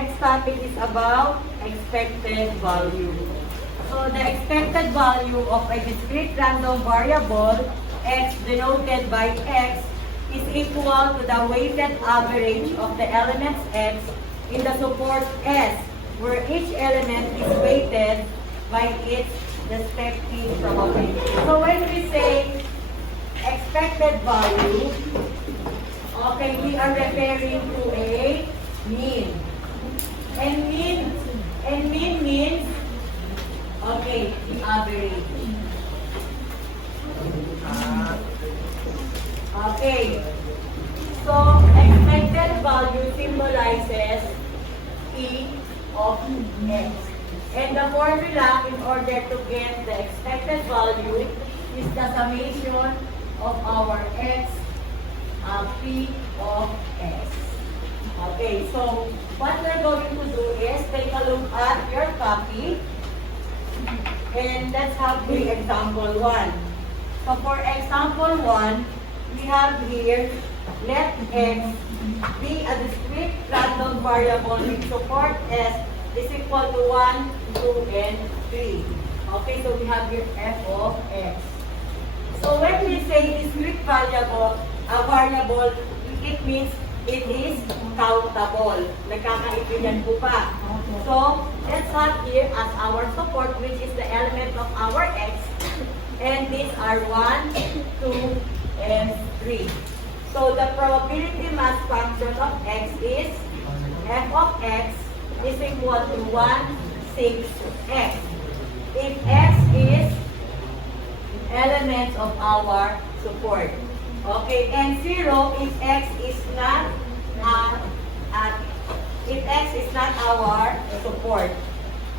next topic is about expected value. So the expected value of a discrete random variable x denoted by x is equal to the weighted average of the elements x in the support S, where each element is weighted by its respective probability. So when we say expected value, okay, we are referring to a mean. And mean means, okay, the average. Okay. So, expected value symbolizes E of x. And the formula in order to get the expected value is the summation of our x, P of x. Okay, so what we're going to do is take a look at your copy. And let's have the example 1. So for example 1, we have here, let x be a discrete random variable with support S is equal to 1, 2, and 3. Okay, so we have here f of x. So when we say discrete variable, it means it is countable. Nagkakaibigan po pa. So, let's have here as our support, which is the element of our x. And these are 1, 2, and 3. So, the probability mass function of x is f of x is equal to 1, 6x. If x is elements of our support. Okay, and 0 if x is not our support.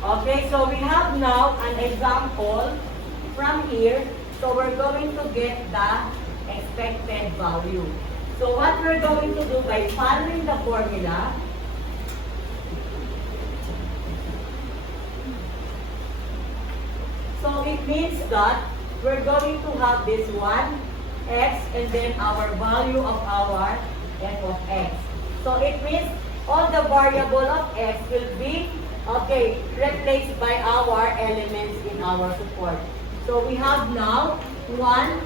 Okay, so we have now an example from here. So we're going to get the expected value. So what we're going to do by following the formula, so it means that we're going to have this one x and then our value of our f of x. So it means all the variable of x will be, okay, replaced by our elements in our support. So we have now 1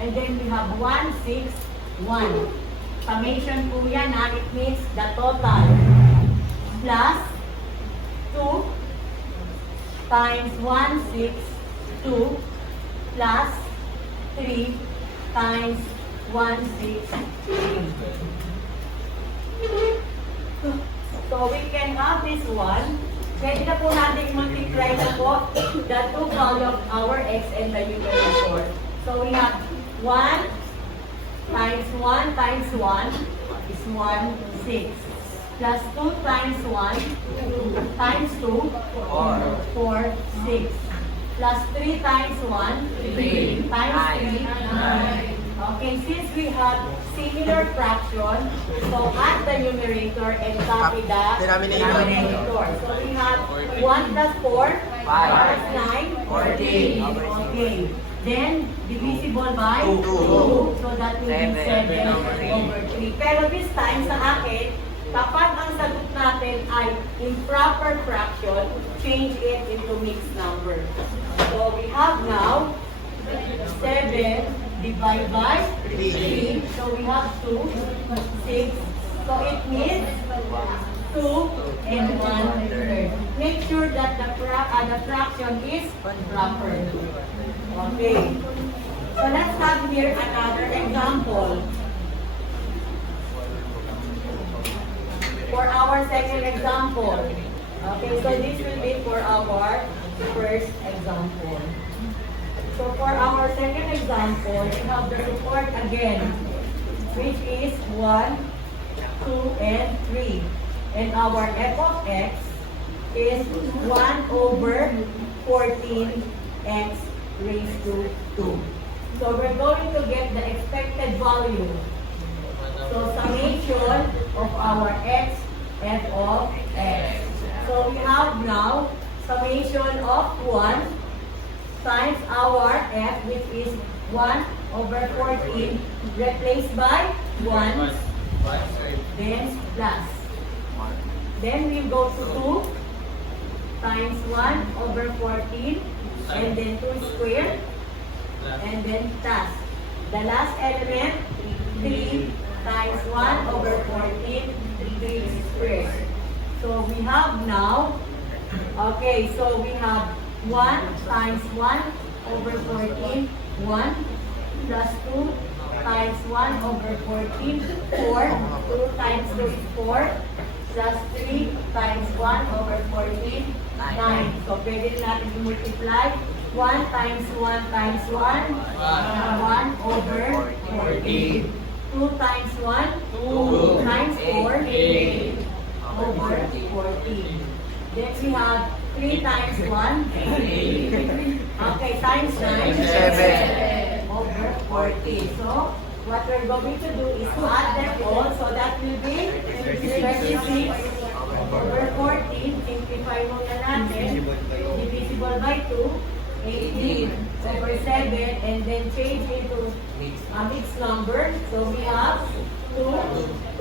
and then we have 1, 6, 1. Summation po yan ha, it means the total plus 2 times 1, 6, 2 plus 3 times 1, 6, 3. So we can have this one. Pwede na po natin multiply na po the two value of our x and the numerator. So we have 1 times 1 times 1 is 1, 6. Plus 2 times 1 times 2, 4, 6. Plus 3 times 1, 3 times 3, 9. Okay, since we have similar fraction, so add the numerator and copy the denominator. So we have 1 plus 4, plus 9, 14. Okay. Then, divisible by 2. So that will be 7 over 3. Pero this time sa akin, kapag ang sagot natin ay improper fraction, change it into mixed number. So we have now 7 divided by 3. So we have 2, 6. So it means 2 and 1/3. Make sure that the fraction is proper. Okay. So let's have here another example. For our second example. Okay, so this will be for our first example. So for our second example, we have the support again, which is 1, 2, and 3. And our f of x is 1 over 14x raised to 2. So we're going to get the expected value. So summation of our x, f of x. So we have now summation of 1 times our f, which is 1 over 14, replaced by 1, then plus. Then we'll go to 2 times 1 over 14, and then 2 squared, and then plus. The last element, 3 times 1 over 14, 3 squared. So we have now, okay, so we have 1 times 1 over 14, 1 plus 2 times 1 over 14, 4. 2 times 2 is 4. Plus 3 times 1 over 14, 9. So pwede rin natin multiply. 1 times 1 times 1, 1 over 14. 2 times 1, 2 times 4, 8 over 14. Then we have 3 times 1, 3. Okay, times 9, 7 over 14. So, what we're going to do is to add them all. So that will be 26 over 14. Simplify muna natin. Divisible by 2. 18 over 7. And then change into a mixed number. So we have 2,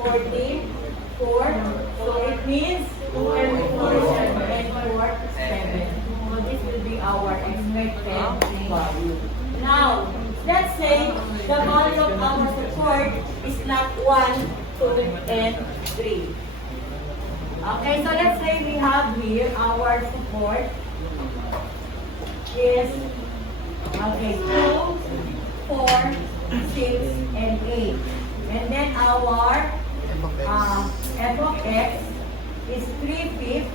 14, 4. So it means 2 and 4, 7 and 4, 7. So this will be our expected value. Now, let's say the value of our support is not 1, 2, and 3. Okay, so let's say we have here our support is, okay, 2, 4, 6, and 8. And then our f of x is 3/5.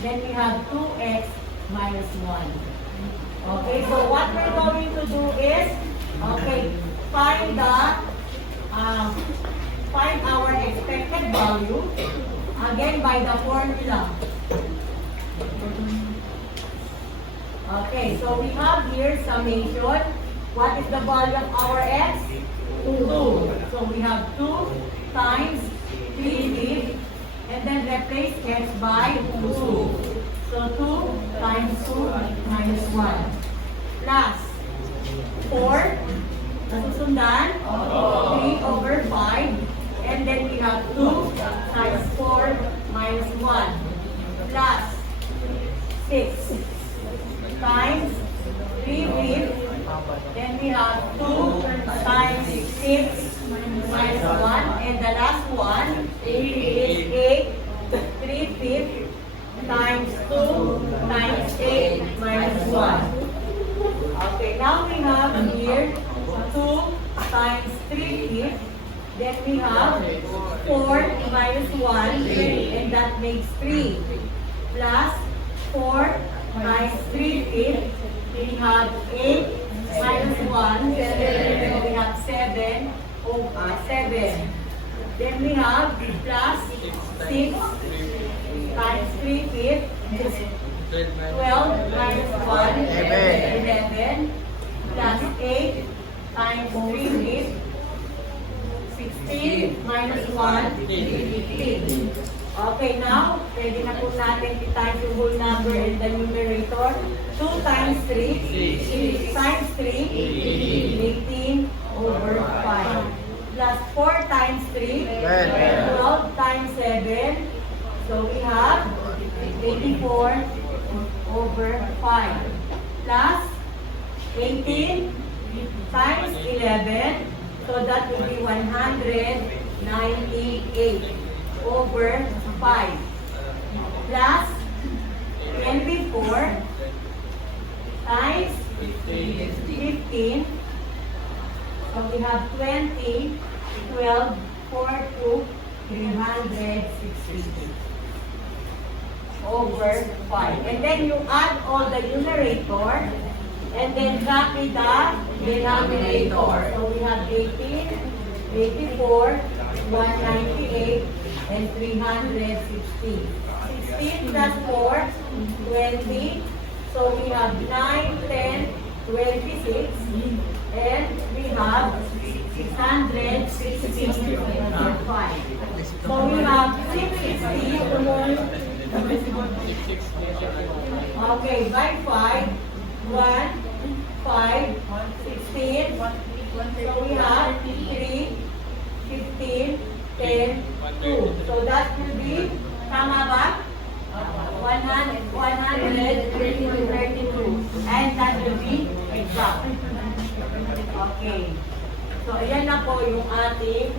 Then we have 2x minus 1. Okay, so what we're going to do is, okay, find our expected value again by the formula. Okay, so we have here summation. What is the value of our x? 2. So we have 2 times 3/5, and then replace x by 2. So 2 times 2 minus 1. Plus 4, nasusundan, 3 over 5. And then we have 2 times 4 minus 1. Plus 6 times 3/5. Then we have 2 times 6 minus 1. And the last one is 8, 3/5 times 2 times 8 minus 1. Okay, now we have here 2 times 3/5. Then we have 4 minus 1, and that makes 3. Plus 4 times 3/5. We have 8 minus 1. So we have 7. 7. Then we have plus 6 times 3/5. 12 minus 1, 11. Plus 8 times 3/5. 16 minus 1, 15. Okay, now, pwede na po natin i-times yung whole number in the numerator. 2 times 3, 6 times 3, 18 over 5. Plus 4 times 3, 12 times 7. So we have 84 over 5. Plus 18 times 11. So that will be 198 over 5. Plus 24 times 15. So we have 20, 12, 4, 2, 360 over 5. And then you add all the numerator and then copy the denominator. So we have 18, 84, 198, and 360. 16 plus 4, 20. So we have 9, 10, 26. And we have 660 over 5. So we have 660. Okay, by 5. 1, 5, 16. So we have 3, 15, 10, 2. So that will be Tama ba? 132. And that will be exact. Okay. So, ayan na po yung ating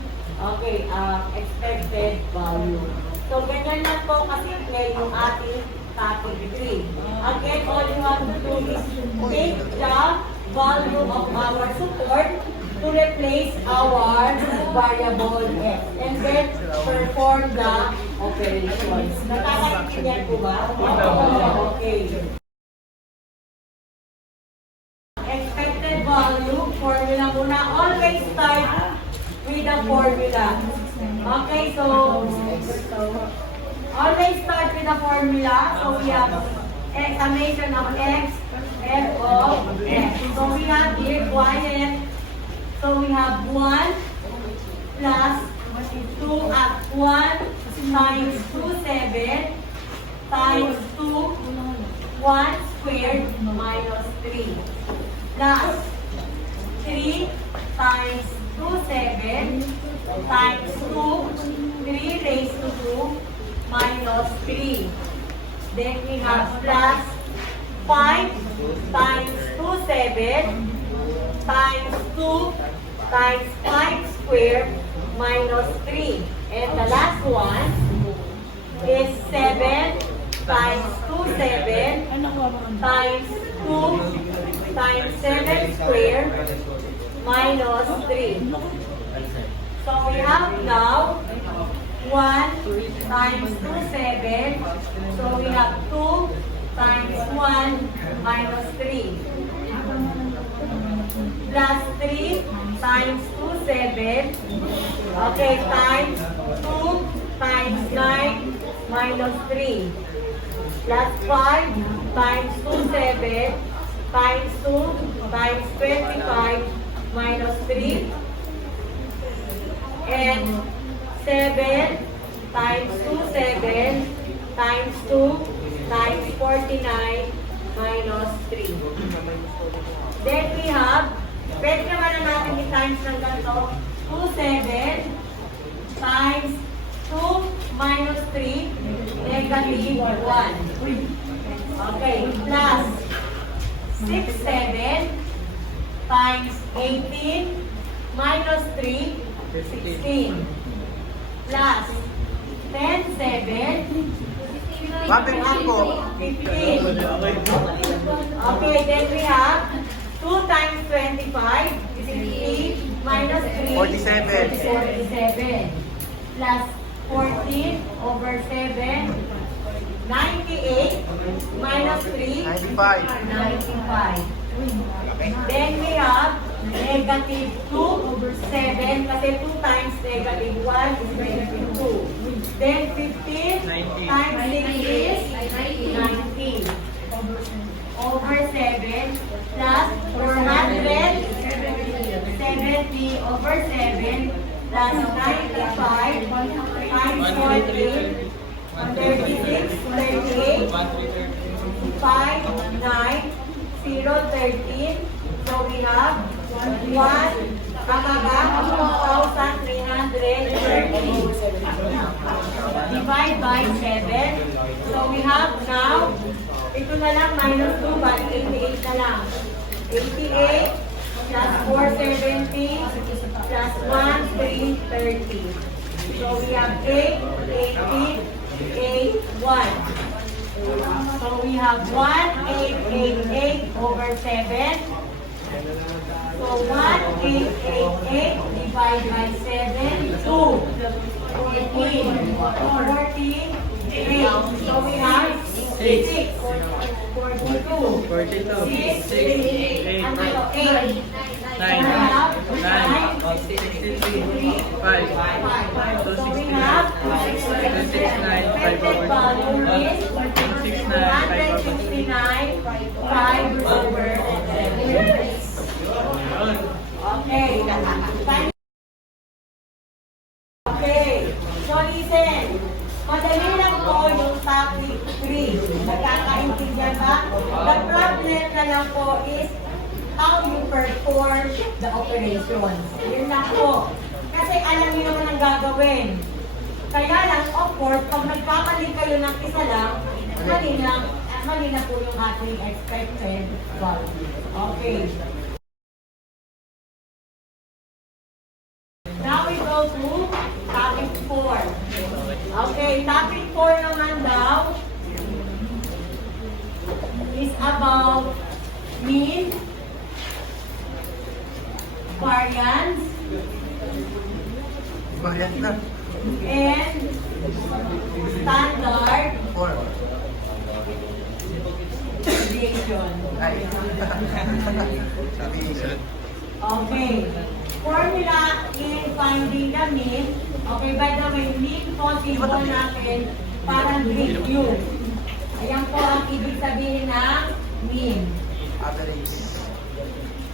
expected value. So, ganyan na po kasimple yung ating topic 3. Again, all you have to do is take the value of our support to replace our variable x and then perform the operations. Nakakaintindihan po ba? Okay. Expected value, formula muna. Always start with the formula. Okay, so always start with the formula. So we have summation of x, f of x. So we have here y. So we have 1 plus 2 at 1 times 27 times 2, 1 squared minus 3 plus 3 times 27 times 2, 3 raised to 2 minus 3. Then we have plus 5 times 27 times 2 times 5 squared minus 3. And the last one is 7 times 2, 7 times 2 times 7 squared minus 3. So we have now 1 times 2, 7. So we have 2 times 1 minus 3. Plus 3 times 2, 7. Okay, times 2 times 9 minus 3. Plus 5 times 2, 7 times 2 times 25 minus 3. And 7 times 2, 7 times 2 times 49 minus 3. Then we have, pwede naman na natin i-times ng ganito, 2, 7 times 2 minus 3, negative 1. Okay, plus 6, 7 times 18 minus 3, 16. Plus 10, 7 Bakit po? 15. Okay, then we have 2 times 25 is 50 minus 3 47. 47 plus 14 over 7 98 minus 3 95. 95. Then we have negative 2 over 7 kasi 2 times negative 1 is negative 2. Then 15 times 6 is 90 over 7 plus 470 over 7 plus 95 times 14 36, 38 5, 9 0, 13. So we have 1, tama ba? 1,330. Divide by 7. So we have now, ito na lang, minus 2, but 88 na lang. 88 plus 470 plus 1, 330. So we have 8, 18, 8, 1. So we have 1888 over 7. So 1888 divided by 7, 2. 14. 48. So we have 6. 42. 6. 8. 9. 5. So we have expected value is 169, 5 over 7. Okay. Okay. So listen. Madali lang po yung topic 3. Nagkakaintindihan ba? The problem na lang po is how you perform the operations. Yun lang po. Kasi alam niyo naman ang gagawin. Kaya lang, of course, pag nagkamali kayo ng isa lang, mali na po yung ating expected value. Okay. Now we go to topic 4. Okay, topic 4 naman daw is about mean, variance, Variant na. and standard 4. deviation. Ay. Sabi. Okay. Formula in finding the mean. Okay, by the way, mean po symbol natin parang grade U. Ayan po ang ibig sabihin ng mean. Average.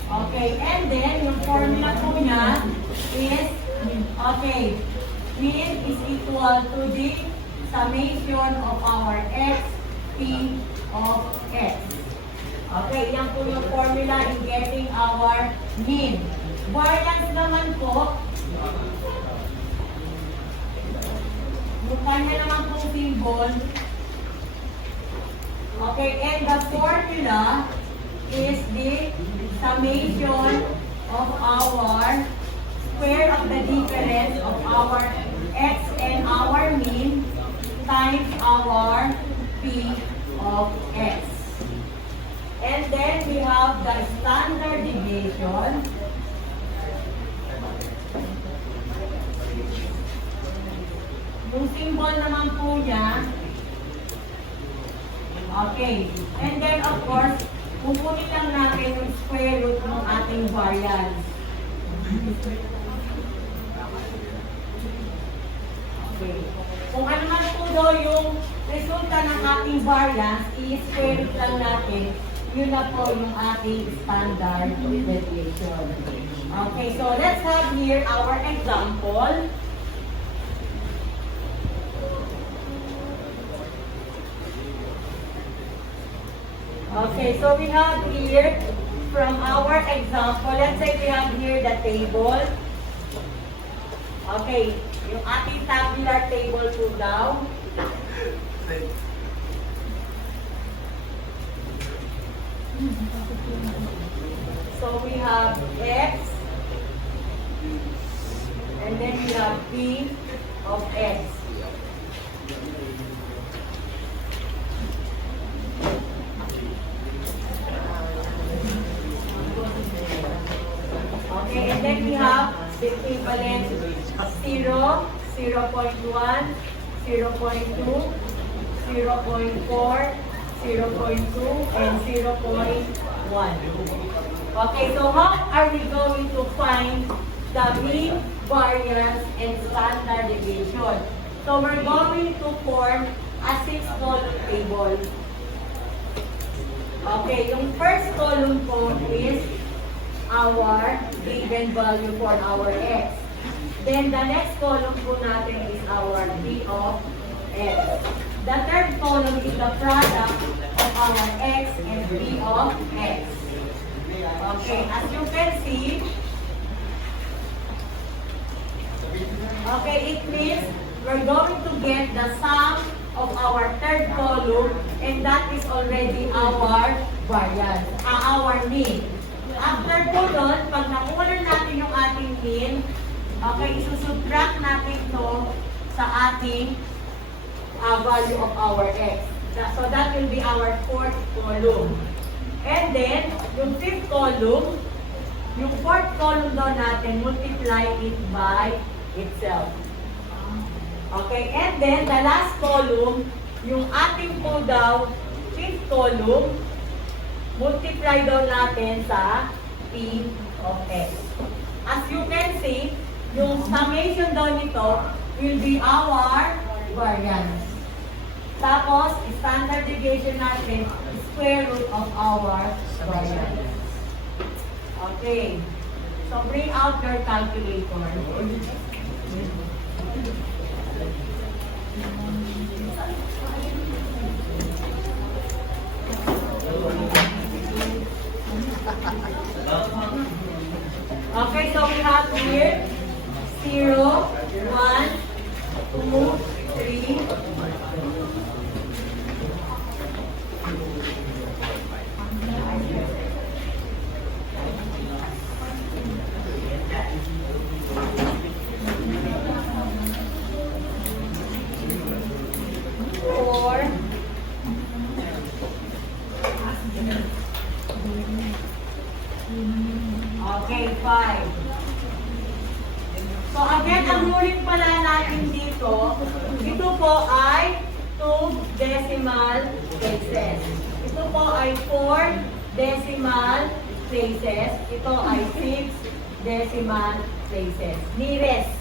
Okay, and then yung formula po niya is, okay, mean is equal to the summation of our x, p of x. Okay, yan po yung formula in getting our mean. Variance naman po, yung kanya naman po symbol. Okay, and the formula is the summation of our square of the difference of our x and our mean times our p of x. And then we have the standard deviation. Yung symbol naman po niya. Okay. And then of course, kukunin lang natin yung square root ng ating variance. Okay. Kung ano man po daw yung resulta ng ating variance, i-square root lang natin. Yun na po yung ating standard deviation. Okay, so let's have here our example. Okay, so we have here from our example, let's say we have here the table. Okay, yung ating tabular table po daw. So we have x, and then we have p of x. Okay, and then we have the equivalent 0, 0.1, 0.2, 0.4, 0.2, and 0.1. Okay, so how are we going to find the mean, variance, and standard deviation? So we're going to form a 6-column table. Okay, yung first column po is our given value for our x. Then the next column po natin is our p of x. The third column is the product of our x and p of x. Okay, as you can see, okay, it means we're going to get the sum of our third column, and that is already our variance, our mean. After po doon, pag nakuha na natin yung ating mean, okay, isusubtract natin to sa ating value of our x. So that will be our fourth column. And then, yung fifth column, yung fourth column daw natin, multiply it by itself. Okay, and then the last column, yung ating po daw, fifth column, multiply daw natin sa p of x. As you can see, yung summation daw nito will be our variance. Tapos, standard deviation natin, square root of our variance. Okay. So, bring out your calculator. Okay, so we have here 0, 1, 2, 3, 3. Four. Okay, 5. So again, ang unit pala natin dito, ito po ay 2 decimal places. Ito po ay 4 decimal places. Ito ay 6 decimal places. Nearest.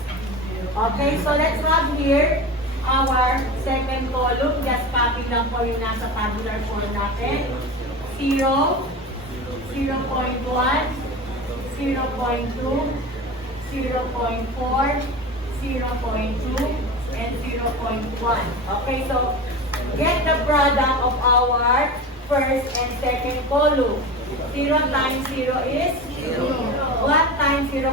Okay, so let's have here our second column. Just copy lang po yung nasa tabular form natin. 0, 0.1, 0.2, 0.4, 0.2, and 0.1. Okay, so get the product of our first and second column. 0 times 0 is 0. 1 times 0.1,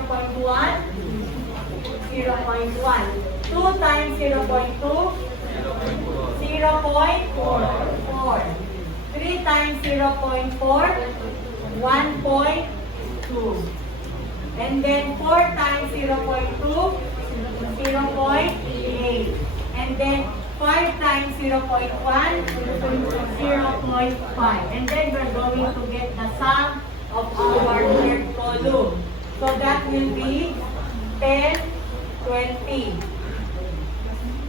0.1. 2 times 0.2, 0.4. 3 times 0.4, 1.2. And then 4 times 0.2, 0.8. And then 5 times 0.1, 0.5. And then we're going to get the sum of our third column. So that will be 10, 20.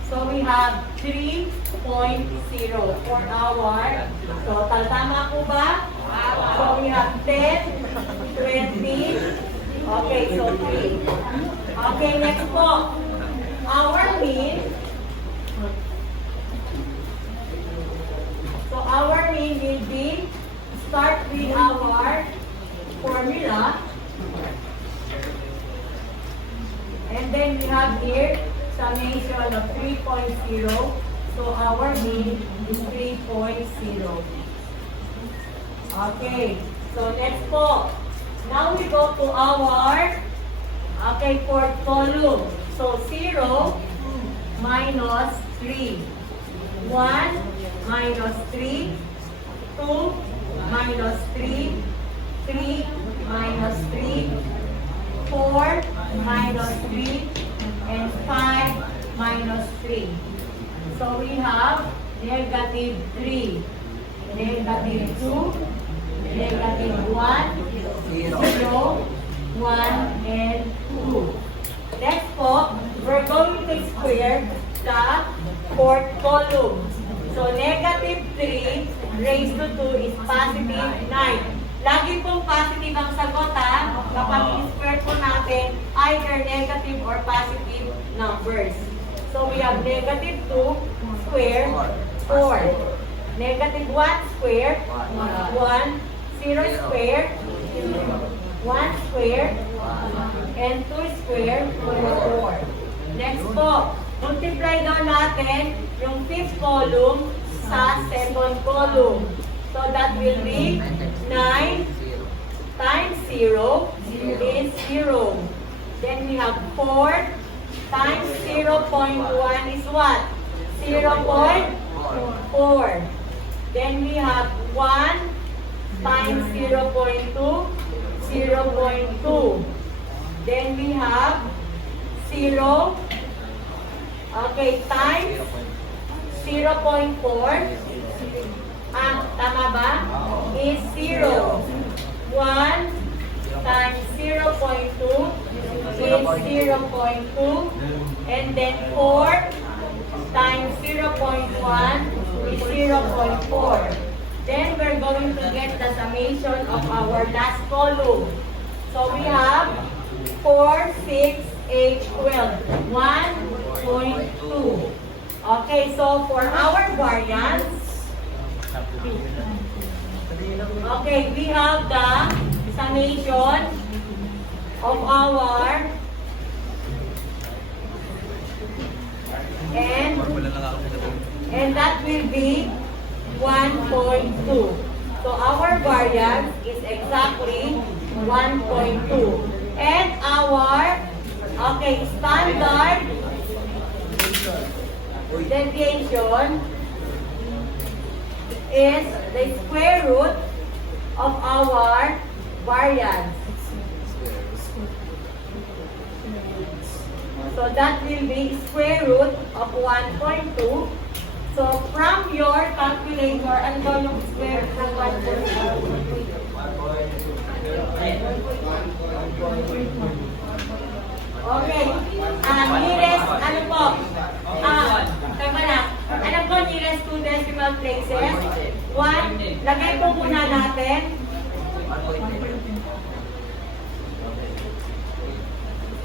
So we have 3.0 for our total. Tama po ba? So we have 10, 20. Okay, so 3. Okay, next po. Our mean. So our mean will be, start with our formula. And then we have here summation of 3.0. So our mean is 3.0. Okay. So next po. Now we go to our fourth column. So 0 minus 3. 1 minus 3. 2 minus 3. 3 minus 3. 4 minus 3, and 5 minus 3. So we have negative 3, negative 2, negative 1, 0, 1, and 2. Next po, we're going to square the fourth column. So negative 3 raised to 2 is positive 9. Lagi pong positive ang sagot ha, kapag i-square po natin either negative or positive numbers. So we have negative 2 square, 4. Negative 1 square, 1. 0 square, 1 square, and 2 square, 4. Next po, multiply daw natin yung fifth column sa second column. So that will be 9 times 0 is 0. Then we have 4 times 0.1 is what? 0.4. Then we have 1 times 0.2, 0.2. Then we have 0, times 0.4. Tama ba? Is 0. 1 times 0.2 is 0.2. And then 4 times 0.1 is 0.4. Then we're going to get the summation of our last column. So we have 4, 6, 8, 12. 1.2. Okay, so for our variance, okay, we have the summation of our and that will be 1.2. So our variance is exactly 1.2. And our standard deviation is the square root of our variance. So that will be square root of 1.2. So from your calculator, ano daw yung square root ng 1.2? Okay. Nearest, ano po? Tama na. Ano po nearest two decimal places? 1. Lagay po muna natin.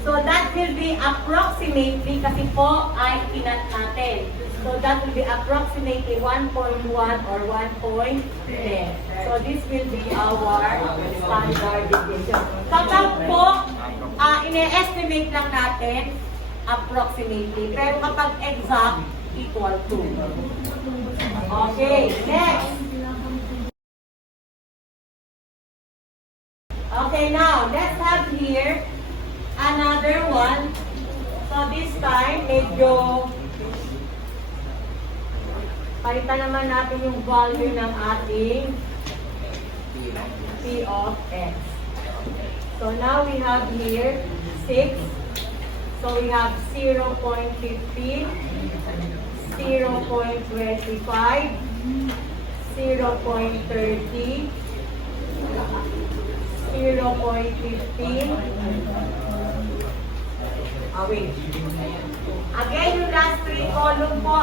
So that will be approximately, kasi po ay pinat natin. So that will be approximately 1.1 or 1.10. So this will be our standard deviation. Kapag po, ine-estimate lang natin, approximately. Pero kapag exact, equal to. Okay, next. Okay, now, let's have here another one. So this time, medyo palitan naman natin yung value ng ating P of X. So now we have here 6. So we have 0.15, 0.25, 0.30, 0.15, wait. Again, yung last 3 column po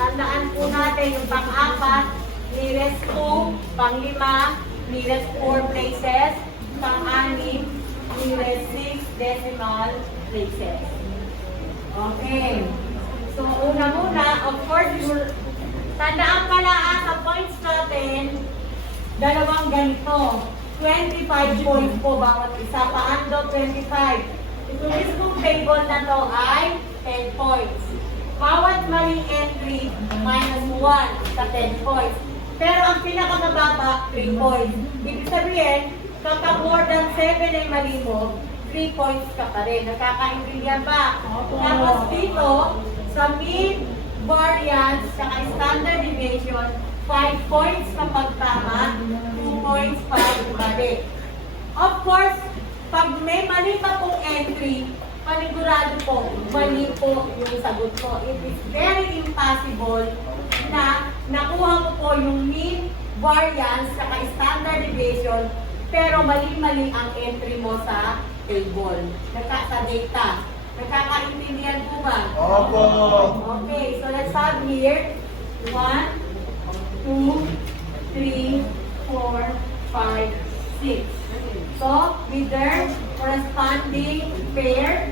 tandaan po natin yung pang-apat, nearest 2, pang-5, nearest 4 places, pang-6, nearest 6 decimal places. Okay. So, una-muna, of course, tandaan pala sa points natin, dalawang ganito. 25 points po bawat isa. Paando 25. Ito mismong table na to ay 10 points. Bawat maling entry, minus 1 sa 10 points. Pero ang pinakamababa, 3 points. Ibig sabihin, kapag more than 7 ay mali mo, 3 points ka pa rin. Nakakaintindihan ba? Tapos dito, sa mean, variance, saka standard deviation, 5 points kapag tama, 2 points pag mali. Of course, pag may mali pa pong entry, panigurado po, mali po yung sagot ko. It is very impossible na nakuha mo po yung mean, variance, saka standard deviation, pero mali-mali ang entry mo sa table, sa data. Nakakaintindihan po ba? Opo. Okay, so let's have here 1, 2, 3, 4, 5, 6. So, with their corresponding pair,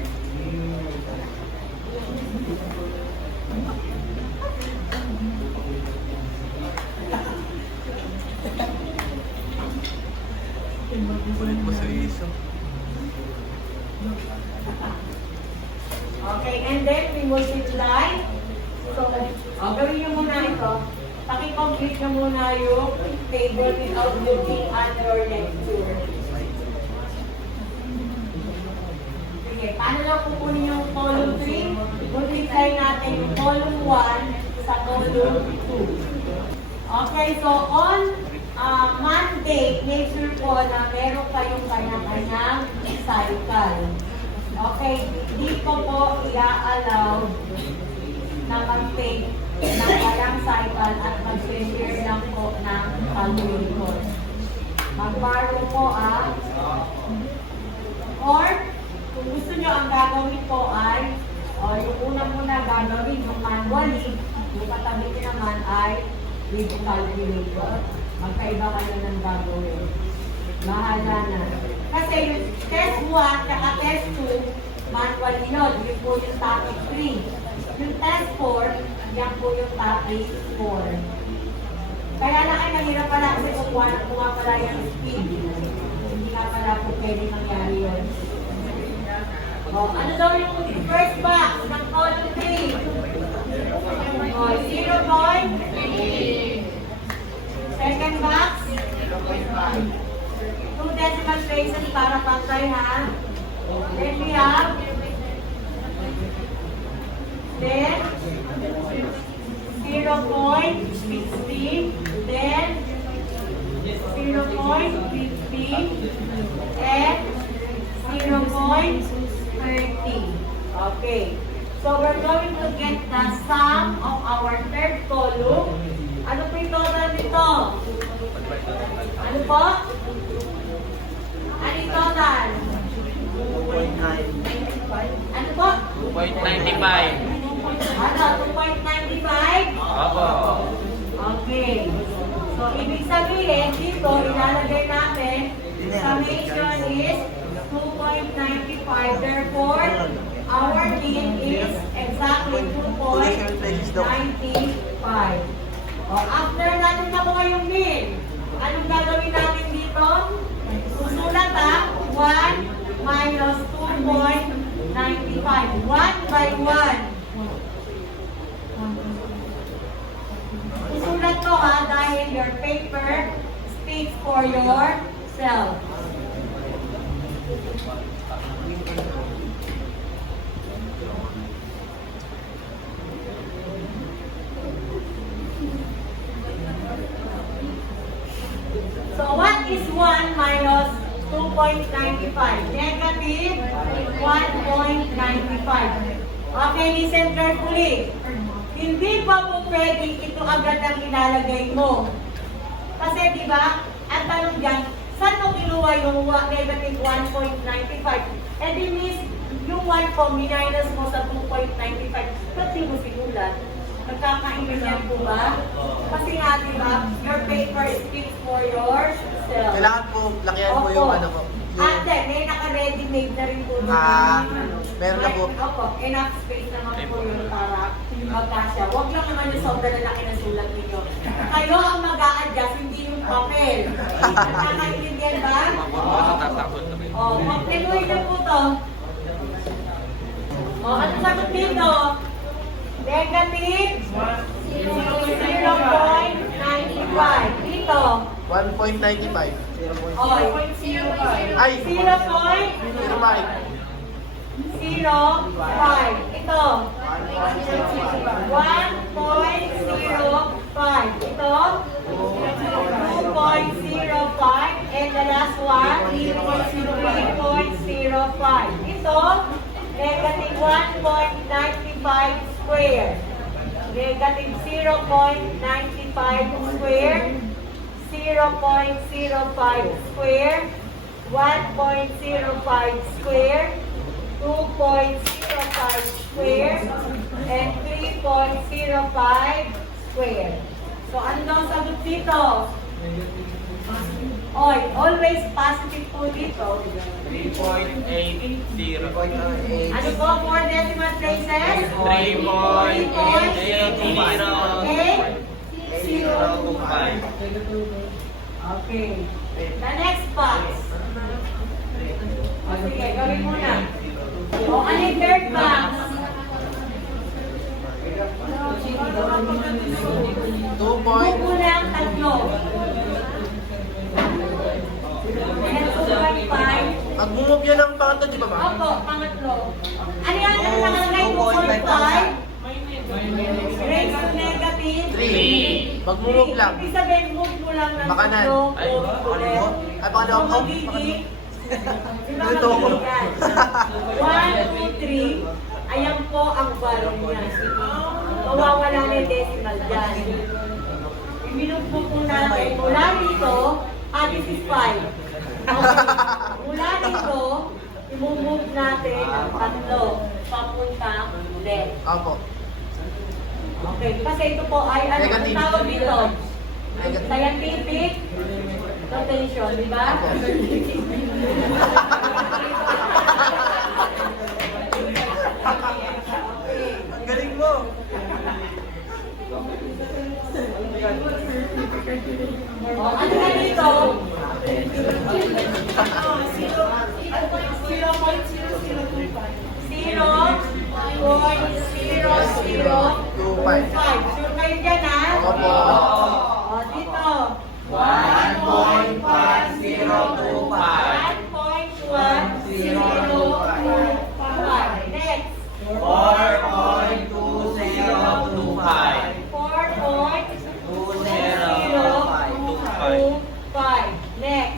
okay, and then we multiply. So, gawin nyo muna ito. Paki-complete nyo muna yung table without looking at your lecture. Sige, paano lang kukunin yung column 3? Multiply natin yung column 1 sa column 2. Okay, so on Monday, make sure po na meron kayong kanya-kanyang cycle. Okay, di ko po i-allow na mag-take ng walang cycle at mag-share lang po ng calculator. Mag-borrow po or kung gusto nyo ang gagawin po ay yung una-muna gagawin yung manually, yung katabi ko naman ay with calculator. Magkaiba kayo ng gagawin. Bahala na. Kasi yung test 1 at test 2, manually yun. Yun po yung topic 3. Yung test 4, yan po yung topic 4. Kaya lang ay mahirap pala kasi kung pala yung speed. Hindi nga pala po pwede mangyari yun. Ano daw yung first box ng column 3? 0 point. Second box. 2 decimal places para pantay ha. Then we have. Then and 0.30. Okay. So we're going to get the sum of our third column. Ano po yung total nito? Ano po? Ano yung total? 2.9. Ano po? 2.95. Ano? 2.95? Opo. Okay. So, ibig sabihin, dito, ilalagay natin, summation is 2.95. Therefore, our mean is exactly 2.95. O, after natin makuha yung mean, anong gagawin natin dito? Susulat 1 minus 2.95. 1 by 1. Susulat to dahil your paper speaks for yourself. So what is 1 minus 2.95? Negative 1.95. Okay, listen carefully. Hindi pa po pwedeng ito agad ang ilalagay mo. Kasi di ba, ang tanong dyan, saan mo kinuha yung negative 1.95? And it means, yung 1 po, minus mo sa 2.95. Ba't di mo sinulat? Nagkakaintindihan po ba? Kasi nga, di ba, your paper speaks for yourself. Kailangan po, lakihan po yung ano ko. Ate, may naka-ready made na rin po. Meron na po. Opo, enough space naman po yun para magkasya. Huwag lang naman yung sobrang lalaki na sulat ninyo. Kayo ang mag-a-adjust, hindi yung papel. Nakakaintindihan ba? O, mag-deploy na po to. O, ano sagot dito? Negative 0.95. Dito. 1.95. O, Ay! 0.05. 0.5. Ito. 1.05. Ito. 2.05. And the last one, 3.05. Ito, negative 1.95 square. Negative 0.95 square. 0.05 square. 1.05 square. 2.05 square. And 3.05 square. So, ano daw ang sagot dito? Oy, always positive po dito. 3.80. Ano po, 4 decimal places? 3.80. Okay. The next box. O sige, gawin mo na. O, ano yung third box? 2 Buko lang tatlo. And 2.5. Mag-move yan ng pangatlo, di ba ba? Opo, pangatlo. Ano yan? Ano nakalagay? 2.5? Raise to negative 3. Mag-move lang. Ibig sabihin, move mo lang ng Bakanan. tatlo. Ay, ulit. Ay, baka daw ako. Magiging. Ito ako. 1, 2, 3. Ayan po ang value niya. Mawawala na yung decimal dyan. Minugpo po natin mula dito, this is 5. Okay. Mula dito, imumove natin ang tatlo papuntang left. Opo. Okay, kasi ito po ay ano Negative. ang tawag dito? Negative. Scientific notation, di ba? Ang galing mo. O, ano na dito? 0.0025. Sure kayo dyan, ha? Opo. O, dito. 1.1025. Next. 4.2025. 4.2025. Next.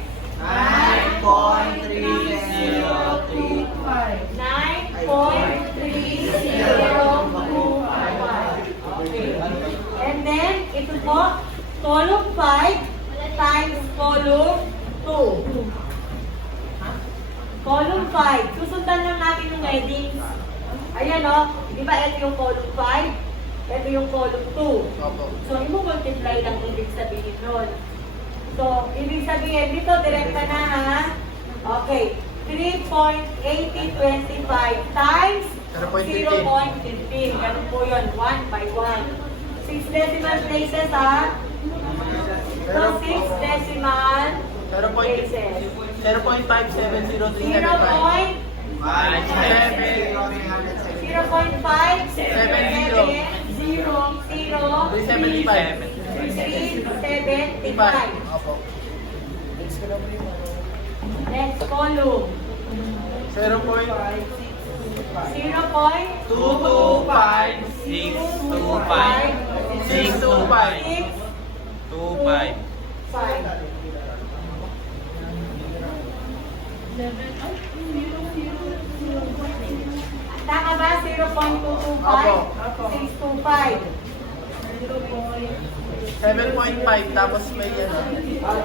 po? Column 5 times column 2. Column 5. Susundan lang natin yung headings. Ayan o. Di ba ito yung column 5? Ito yung column 2. Opo. So, i-multiply lang ibig sabihin nun. So, ibig sabihin, dito, direkta na ha. Okay. 3.8025 times 0.15. Ganun po yun. 1 by 1. 6 decimal places ha. So, 6 decimal places. 0.570375. 0.575. Opo. Next column. 225, 625, 625, 25. 5. Tama ba? 0.225? 625. 7.5 tapos may ano.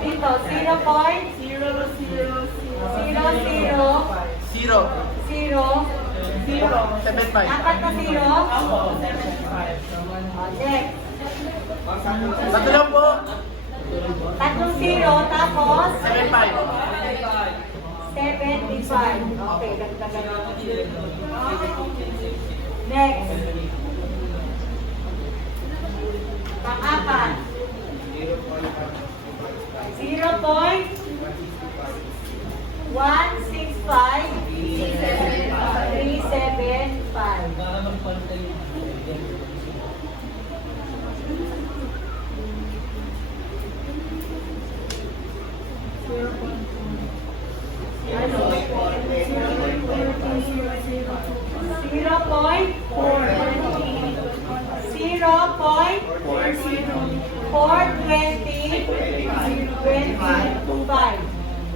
Dito, 0.0000. 0.75. Apat na 0. Next. Tatlo lang po. Tatlong 0, tapos 75. 75. Okay, dagdagan natin. Next. Pang-apat. 0.425.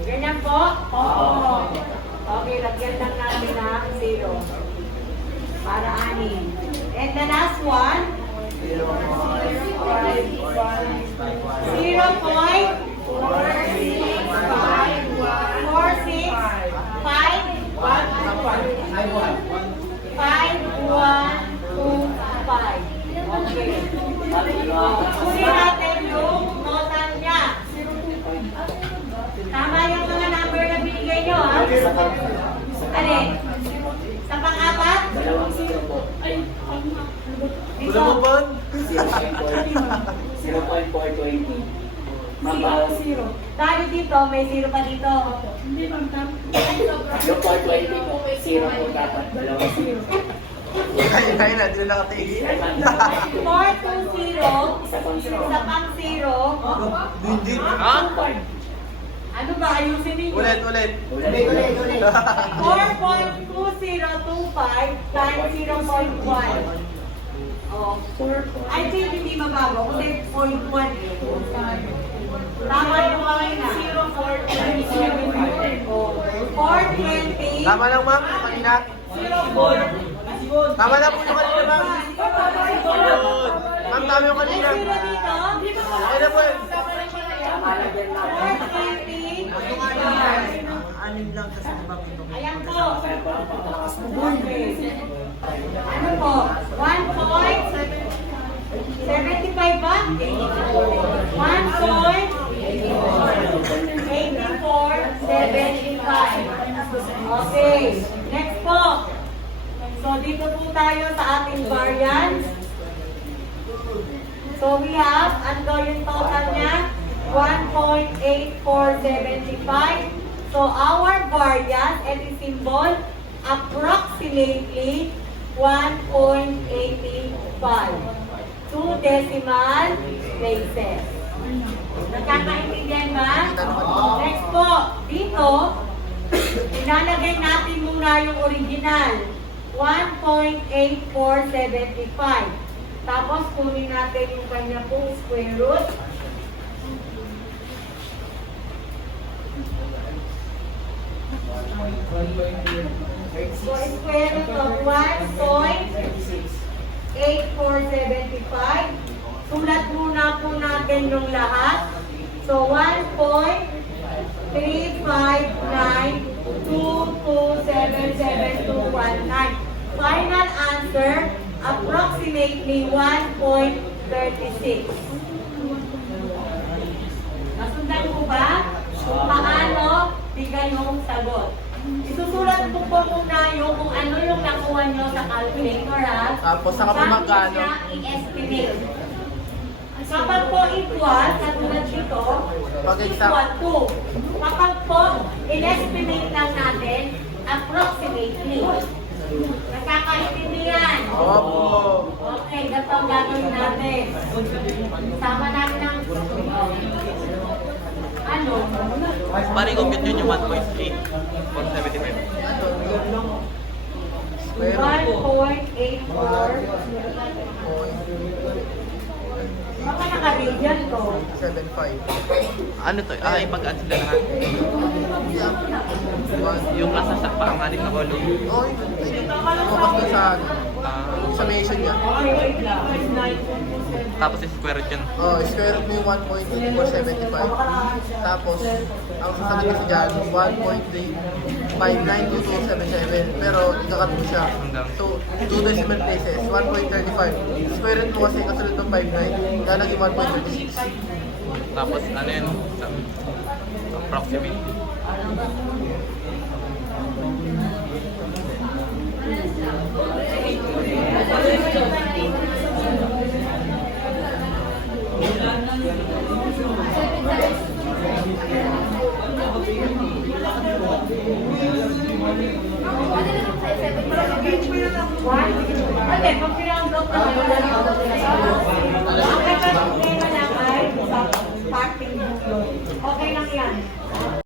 Ganyan po? Oo. Okay, lagyan lang natin ng 0. Para anin. And the last one? 5125. Okay. Kunin natin yung total niya. Tama yung mga number na binigay nyo, ha? Alin? Sa pang-apat? Dito. Wala mo ba? 0.420. Tayo dito, may 0 pa dito. Yung 420 po, 0 po dapat. Dalawang 0. Ay, na, hindi na nakatigil. 420, isa pang 0. Hindi. Ano ba? Ayusin ninyo. Ulit. 4.2025 times 0.1. Oh. I think hindi mabago kasi 0.1 eh. Tama yung mga na. 420. Tama lang ma'am, yung kanina. Tama lang po yung kanina ma'am. Ma'am, tama yung kanina. May 0 dito. Okay na po yun. 420. Anim lang kasi ma'am ito. Ayan po. Okay. Ano po? 1.75 ba? 1.8475. Okay. Next po. So, dito po tayo sa ating variance. So, we have, ano yung total niya? 1.8475. So, our variance, and the symbol, approximately 1.85. 2 decimal places. Nagkakaintindihan ba? Next po, dito, ilalagay natin muna yung original. 1.8475. Tapos, kunin natin yung kanya pong square root. So, square root of 1.8475. Sulat muna po natin yung lahat. So, 1.35922772219. Final answer, approximately 1.36. Nasundan po ba? Kung paano bigay yung sagot. Isusulat po po muna yung kung ano yung nakuha nyo sa calculator, ha? Tapos saka po magkano? Siya i-estimate. Kapag po equal, katulad dito, Pag equal to. Kapag po, in-estimate lang natin, approximately. Nakakaintindihan. Opo. Okay, ganito ang gagawin natin. Sama natin ang ano? Pare, compute yun yung 1.8. 175. Square 1.84. Baka naka-radian to. 7.5. Ano to? Ah, ipag-add sila lahat. Yung nasa sa panganim na column. Oh, lumabas doon sa summation niya. Okay, wait lang. Tapos square root yun. Oh, square root mo yung 1.8475. Tapos, ang sasagot kasi dyan, 1.3592277. Pero, ikakat mo siya. So, 2 decimal places, 1.35. Square root mo kasi kasunod ng 59. Kaya naging 1.36. Tapos ano yun? Approximate. Okay, pag pinang-drop na